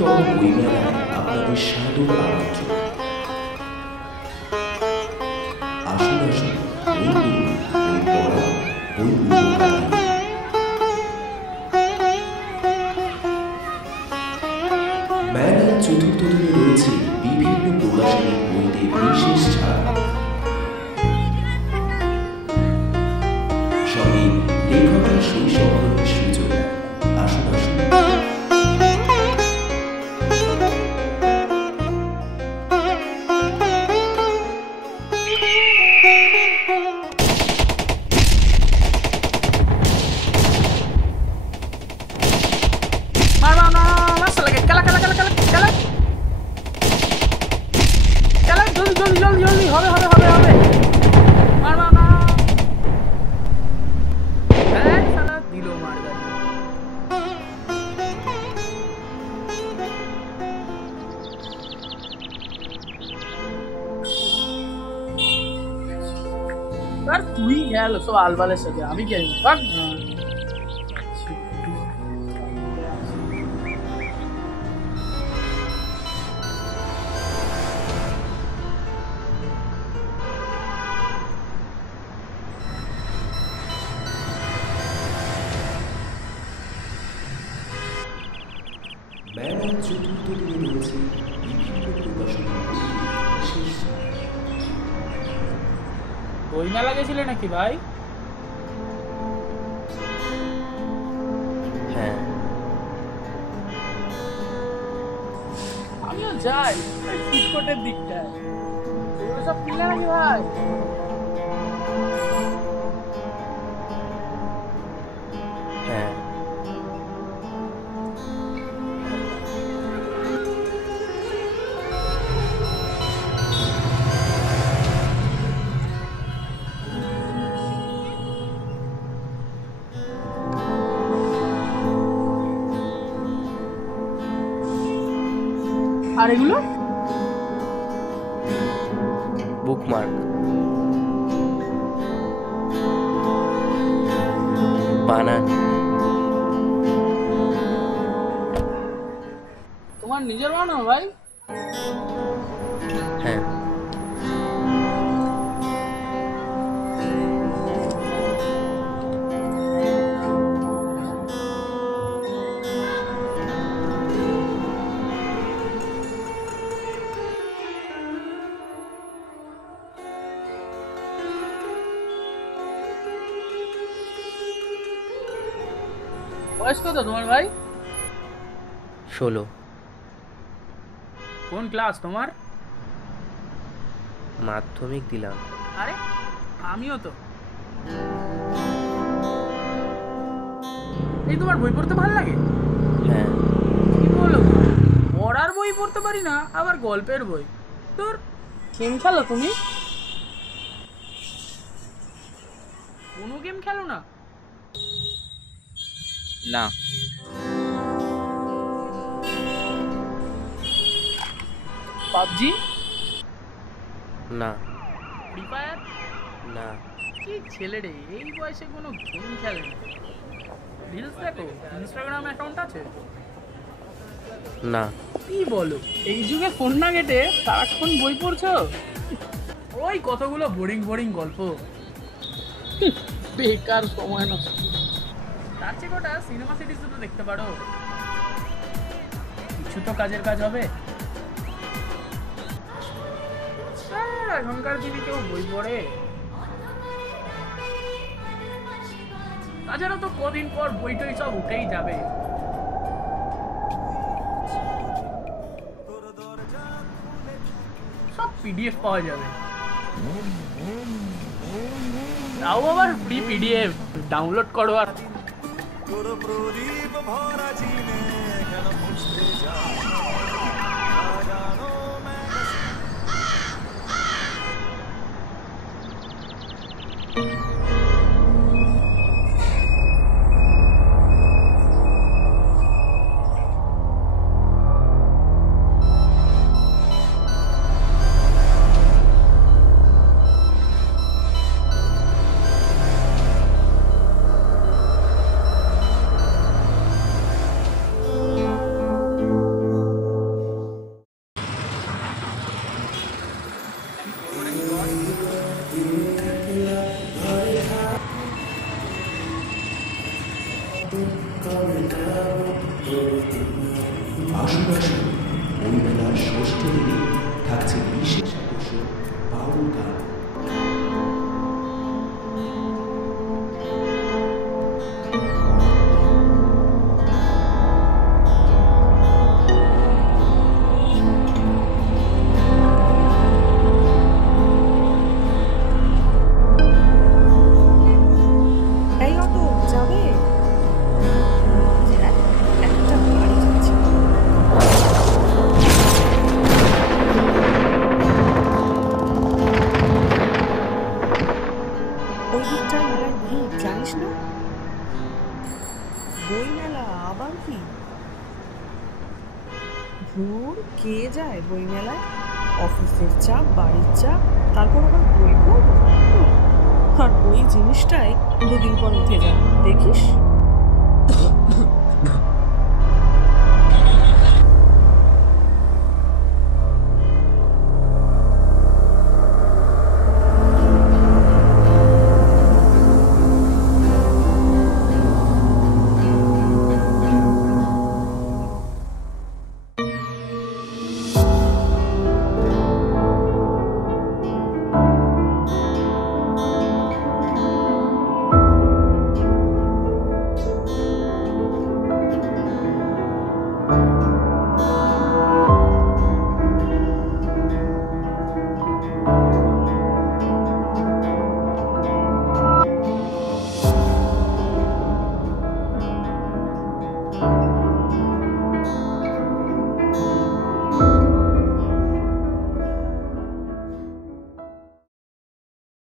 চতুর্থতম বইমেলায় আপনাদের সাদর আমন্ত্রণ। আসুন আসুন, বই পড়ুন, বই পড়া, বই উপকারী। মেলার চতুর্থ দিনে রয়েছে বিভিন্ন প্রকাশনীর বইতে বিশেষ ছাড়, সঙ্গে লেখকের সই সংগ্রহের সুযোগ। আসুন আসুন। তুই গেল সব আলবালের সাথে, আমি গেল মেলার চতুর্থ দিনে রয়েছে বিভিন্ন প্রকাশনীর বইতে বিশেষ ছাড়। বই মেলা গেছিলে নাকি ভাই? হ্যাঁ, আমিও যাই ফুডকোর্টের দিকটায়। এগুলো সব কিনলে নাকি ভাই? হ্যাঁ, আর এগুলো বুকমার্ক, বানান। তোমার নিজের বানানো ভাই? হ্যাঁ, বয়স কত তোমার ভাই? 16। কোন ক্লাস তোমার? মাধ্যমিক দিলাম। আরে আমিও তো। এই তোমার বই পড়তে ভালো লাগে? হ্যাঁ, কি বলো, পড়ার বই পড়তে পারি না, আবার গল্পের বই। তোর গেম খেলো তুমি? কোনো গেম খেলো না? না। পাবজি? না, ফ্রি ফায়ার? না, কি ছেলে রে, এই বয়সে কোনো গেম খেলে না। রিলস দেখো? ইনস্টাগ্রাম অ্যাকাউন্ট আছে? না। কি বলো, এই যুগে ফোন না ঘেটে সারাক্ষণ বই পড়ছো? ওই কতগুলো বোরিং বোরিং গল্প, বেকার সময় নষ্ট। তার চেয়ে কটা সিনেমা সিরিজ তো দেখতে পারো, কিছু তো কাজের কাজ হবে। এখনকার দিনে কেউ বই পড়ে? তাছাড়া তো কদিন পর বই টই সব উঠেই যাবে। সব পিডিএফ পাওয়া যাবে, তাও আবার ফ্রি পিডিএফ ডাউনলোড করো আর মধুর গান। এই অটো যাবে? হ্যাঁ, একটা গাড়ি যাচ্ছে। ওই দিকটায় মেলায় ভিড় জানিস না? বই মেলা আবার কি? ধুর, কে যায় বই মেলায়? অফিসের চাপ, বাড়ির চাপ, তারপর আবার বই পড়বো। আর বই জিনিসটাই দুদিন পর উঠে যাবে, দেখিস।